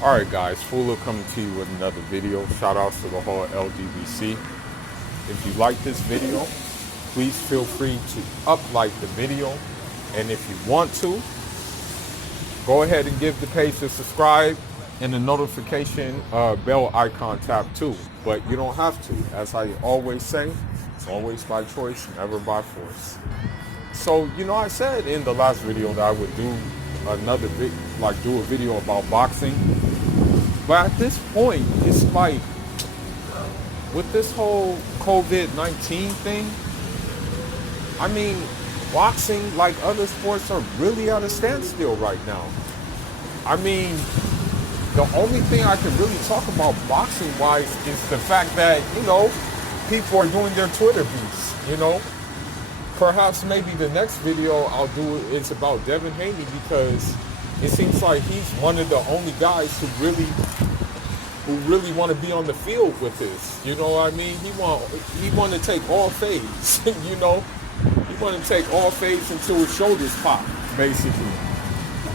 Alright guys, Fula coming to you with another video. Shout outs to the whole LGBC. If you like this video, please feel free to like the video. And if you want to, go ahead and give the page a subscribe and the notification bell icon tap too. But you don't have to. As I always say, it's always by choice, never by force. So, I said in the last video that I would do do a video about boxing. But at this point, it's like, with this whole COVID-19 thing, I mean, boxing, like other sports, are really at a standstill right now. I mean, the only thing I can really talk about boxing-wise is the fact that, people are doing their Twitter beefs. Perhaps maybe the next video I'll do is about Devin Haney, because it seems like he's one of the only guys who really want to be on the field with this. You know what I mean? He want to take all fades. He want to take all fades until his shoulders pop, basically.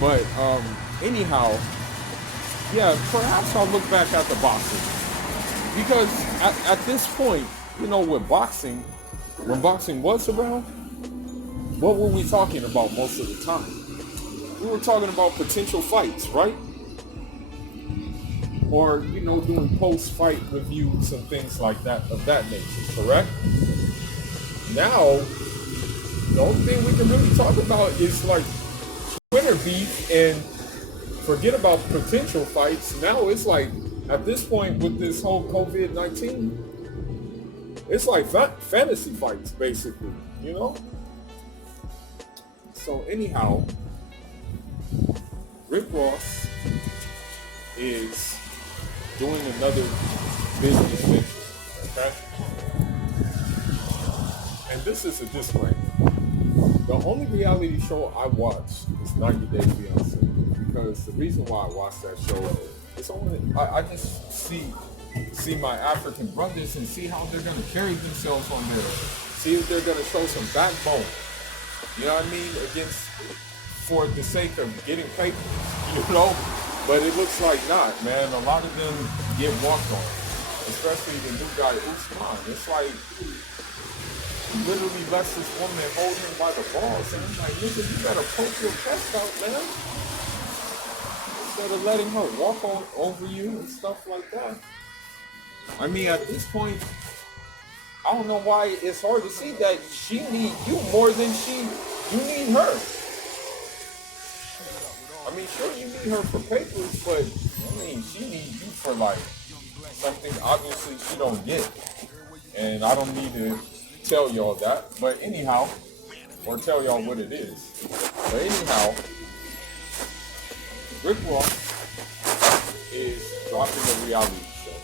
But anyhow, yeah, perhaps I'll look back at the boxing, because at this point, with boxing, when boxing was around, what were we talking about most of the time? We were talking about potential fights, right? Or, doing post-fight reviews and things like that, of that nature, correct? Now, the only thing we can really talk about is like Twitter beef, and forget about potential fights. Now it's like, at this point with this whole COVID-19, it's like fantasy fights, basically, So anyhow, Rick Ross is doing another business venture, okay? And this is a disclaimer. The only reality show I watch is 90 Day Fiance, because the reason why I watch that show is I just see my African brothers and see how they're going to carry themselves on there. See if they're going to show some backbone. You know what I mean? For the sake of getting papers, But it looks like not, man. A lot of them get walked on, especially the new guy, Usman. It's like, he literally lets this woman hold him by the balls, and I'm like, nigga, you better poke your chest out, man. Instead of letting her walk over you and stuff like that. I mean, at this point, I don't know why it's hard to see that she needs you more than you need her. I mean, sure, you need her for papers, but I mean, she needs you for like something obviously she don't get. And I don't need to tell y'all that, but anyhow, or tell y'all what it is. But anyhow, Rick Ross is dropping a reality show.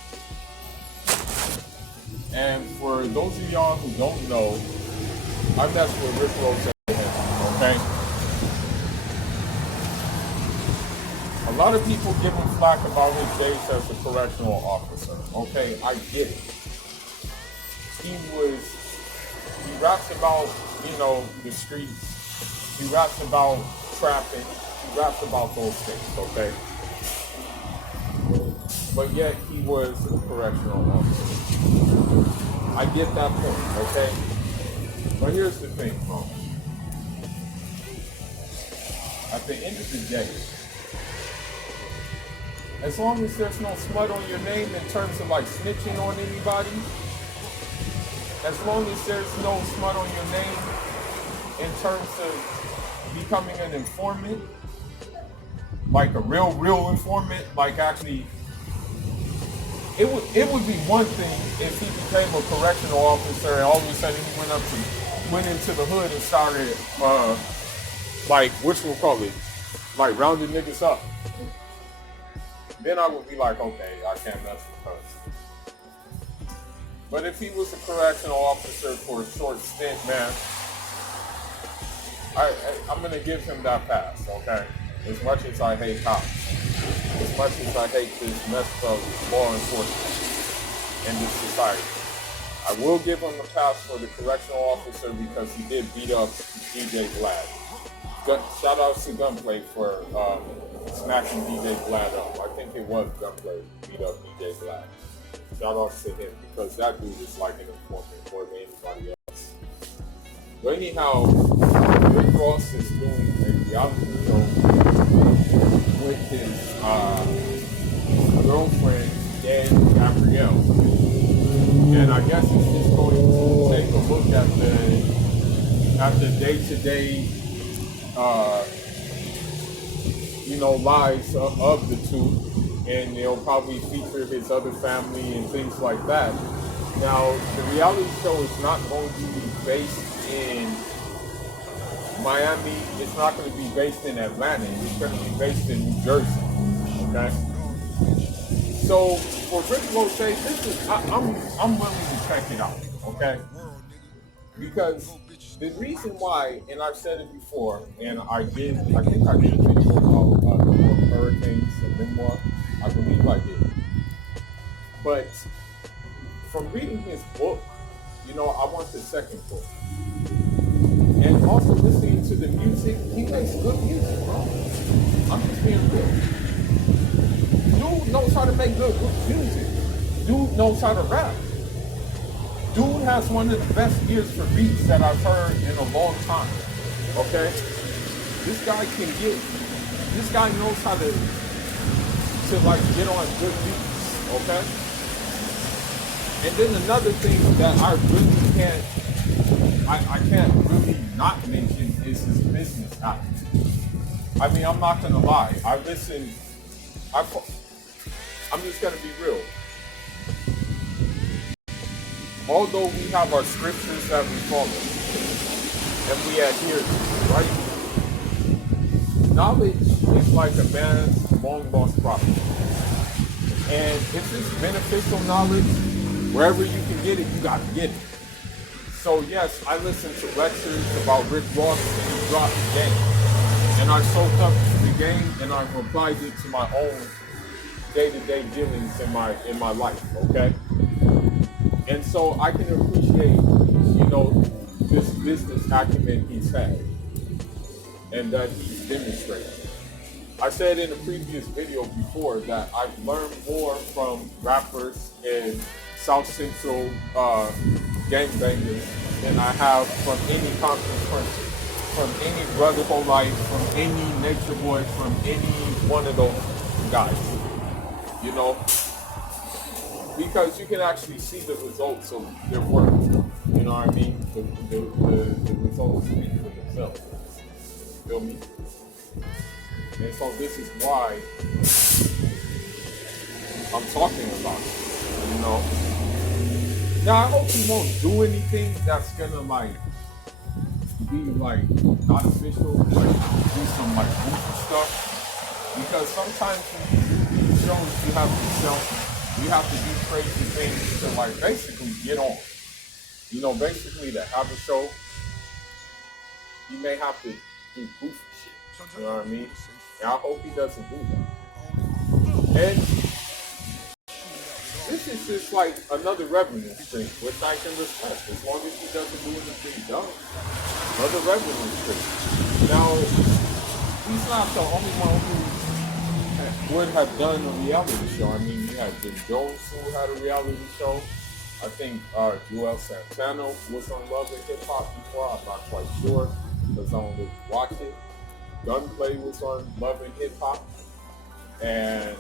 And for those of y'all who don't know, I mess with Rick Ross, okay? A lot of people give him flack about his days as a correctional officer. Okay, I get it. He raps about, the streets. He raps about traffic. He raps about those things, okay? But yet he was a correctional officer. I get that point, okay? But here's the thing, bro. At the end of the day, as long as there's no smut on your name in terms of like snitching on anybody, as long as there's no smut on your name in terms of becoming an informant, like a real informant, like actually, it would be one thing if he became a correctional officer and all of a sudden he went into the hood and started, like rounding niggas up. Then I would be like, okay, I can't mess with her. But if he was a correctional officer for a short stint, man, I'm going to give him that pass, okay? As much as I hate cops, as much as I hate this messed up law enforcement in this society, I will give him a pass for the correctional officer because he did beat up DJ Vlad. Shout out to Gunplay for smacking DJ Vlad up. I think think it was Gunplay beat up DJ Black. Shout out to him because that dude is like an informant more than anybody else. But anyhow, Rick Ross is doing a reality show with his girlfriend, Dan Gabrielle. And I guess it's just going to take a look at the day-to-day lives of the two, and they'll probably feature his other family and things like that. Now, the reality show is not going to be based in Miami. It's not going to be based in Atlanta. It's going to be based in New Jersey. Okay. So for Rick Ross, I'm willing to check it out. Okay. Because the reason why, and I've said it before, and I think I did a video about hurricanes, a memoir. I believe I did. But from reading his book, I want the second book. And also listening to the music, he makes good music, bro. I'm just being real. Dude knows how to make good music. Dude knows how to rap. Dude has one of the best ears for beats that I've heard in a long time. Okay? This guy knows how to get on good beats. Okay? And then another thing that I really can't really not mention is his business acumen. I mean, I'm not gonna lie. I'm just gonna be real. Although we have our scriptures that we follow and we adhere to, right? Knowledge is like a man's long lost property. And if it's beneficial knowledge, wherever you can get it, you got to get it. So yes, I listened to lectures about Rick Ross and he dropped the game. And I soaked up the game and I applied it to my own day-to-day dealings in my life, okay? And so I can appreciate, this business acumen he's had and that he's demonstrated. I said in a previous video before that I've learned more from rappers in South Central gangbangers than I have from any Compton person, from any Brother Polite, from any Nature Boy, from any one of those guys, because you can actually see the results of their work. You know what I mean? The results speak for themselves. Feel me? And so this is why I'm talking about it, Now I hope he won't do anything that's gonna be not official, do some goofy stuff. Because sometimes when you do these shows, you have to do crazy things to basically get on. Basically to have a show, you may have to do goofy shit. You know what I mean? And I hope he doesn't do that. And this is just another revenue stream, which I can respect as long as he doesn't do anything dumb. Another revenue stream. Now, he's not the only one who would have done a reality show. I mean, you had Jim Jones who had a reality show. I think Joel Santana was on Love and Hip Hop before. I'm not quite sure because I don't really watch it. Gunplay was on Love and Hip Hop. And,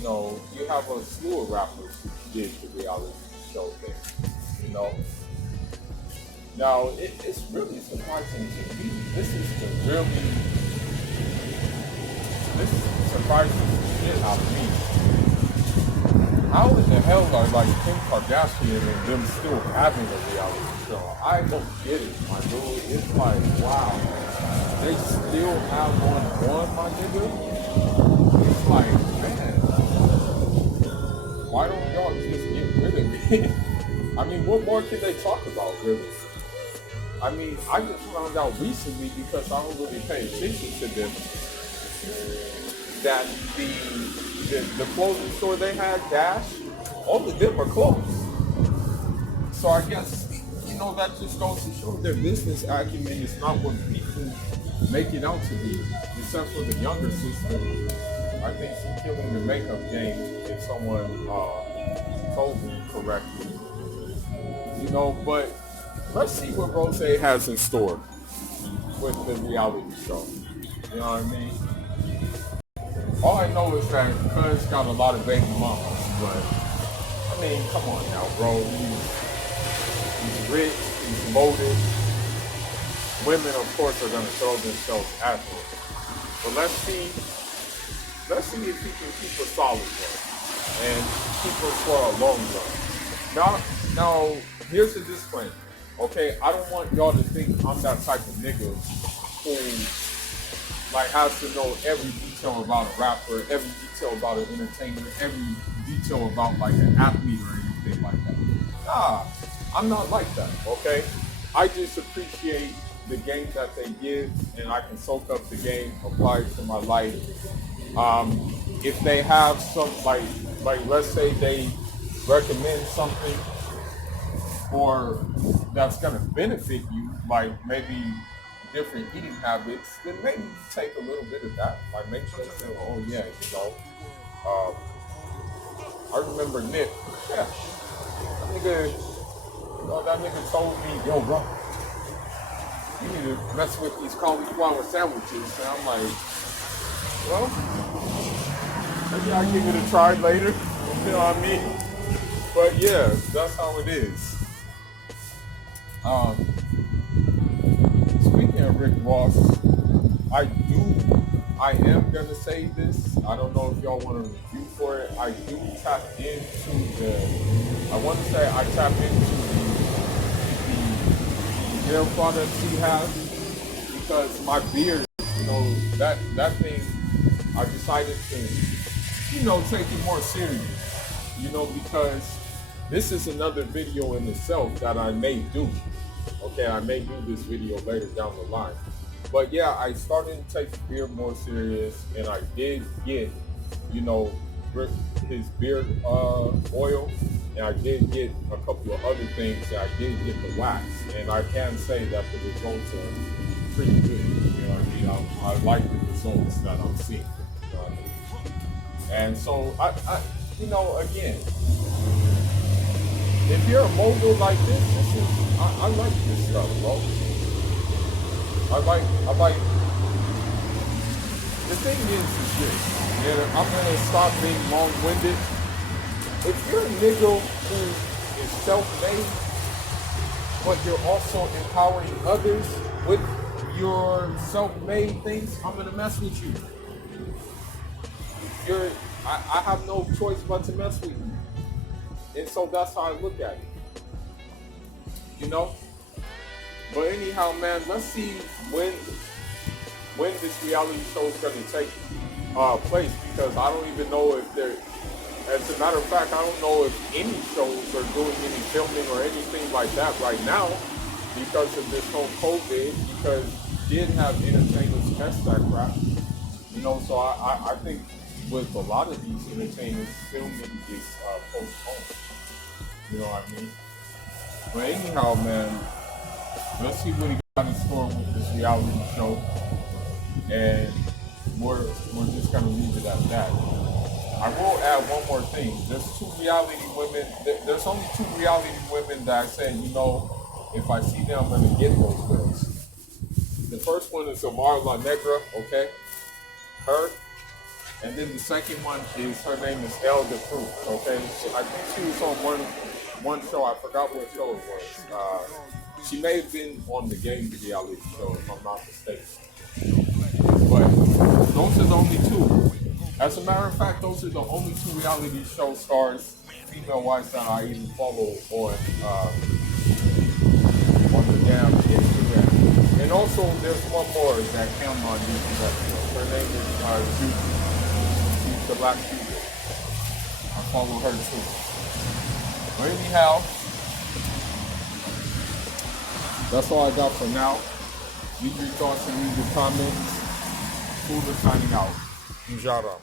you have a slew of rappers who did the reality show thing, Now, it's really surprising to me. This is surprising shit out of me. How in the hell are Kim Kardashian and them still having a reality show? I don't get it, my dude. It's wow. They still have one, my nigga. It's man, why don't y'all just get rid of it? I mean, what more can they talk about, really? I mean, I just found out recently because I don't really pay attention to them that the clothing store they had, Dash, all of them are closed. So I guess, that just goes to show their business acumen is not what people make it out to be, except for the younger sister. I think stealing the makeup game, if someone told me correctly. But let's see what Rose has in store with the reality show. You know what I mean? All I know is that Cuz got a lot of baby mamas, but I mean, come on now, bro. He's rich, he's loaded. Women, of course, are gonna throw themselves at him. But let's see if he can keep a solid run and keep us for a long run. Now, here's the disclaimer. Okay, I don't want y'all to think I'm that type of nigga who has to know every detail about a rapper, every detail about an entertainer, every detail about an athlete or anything like that. Nah, I'm not like that. Okay, I just appreciate the game that they give, and I can soak up the game, apply it to my life. If they have some let's say they recommend something or that's gonna benefit you, like maybe different eating habits, then maybe take a little bit of that. Make sure they say, oh yeah, I remember Nick. Yeah, that nigga told me, yo, bro, you need to mess with these cauliflower sandwiches. And I'm like, well, maybe I'll give it a try later. You know what I mean? But yeah, that's how it is. Speaking of Rick Ross, I am gonna say this. I don't know if y'all want to review for it. I do tap into I tap into the hair products he has, because my beard, that thing, I decided to, take it more serious, because this is another video in itself that I may do. Okay, I may do this video later down the line. But yeah, I started to take the beard more serious, and I did get, his beard oil, and I did get a couple of other things. I did get the wax, and I can say that the results are pretty good. You know what I mean? I like the results that I'm seeing. You know what I mean? And so I again, if you're a mogul like this I like this stuff, bro. I like. The thing is this, and I'm gonna stop being long-winded. If you're a nigga who is self-made, but you're also empowering others with your self-made things, I'm gonna mess with you. I have no choice but to mess with you. And so that's how I look at it. But anyhow, man, let's see when this reality show is going to take place, because I don't even know if they're, as a matter of fact, I don't know if any shows are doing any filming or anything like that right now because of this whole COVID, because we did have entertainers test that crap. So I think with a lot of these entertainers, filming is postponed. You know what I mean? But anyhow, man, let's see what he got in store with this reality show, and we're just gonna leave it at that. I will add one more thing. There's only two reality women that I said, if I see them, I'm gonna get those girls. The first one is Omar La Negra, okay? Her. And then the second one her name is Elle de Cruz, okay? I think she was on one show, I forgot what show it was. She may have been on the Game reality show, if I'm not mistaken. But those are the only two. As a matter of fact, those are the only two reality show stars, female-wise, that I even follow on the damn Instagram. And also, there's one more that Cameron needs to let me know. Her name is Judy. She's the black female. I follow her too. But anyhow, that's all I got for now. Leave your thoughts and leave your comments. Cooler signing out. Njara.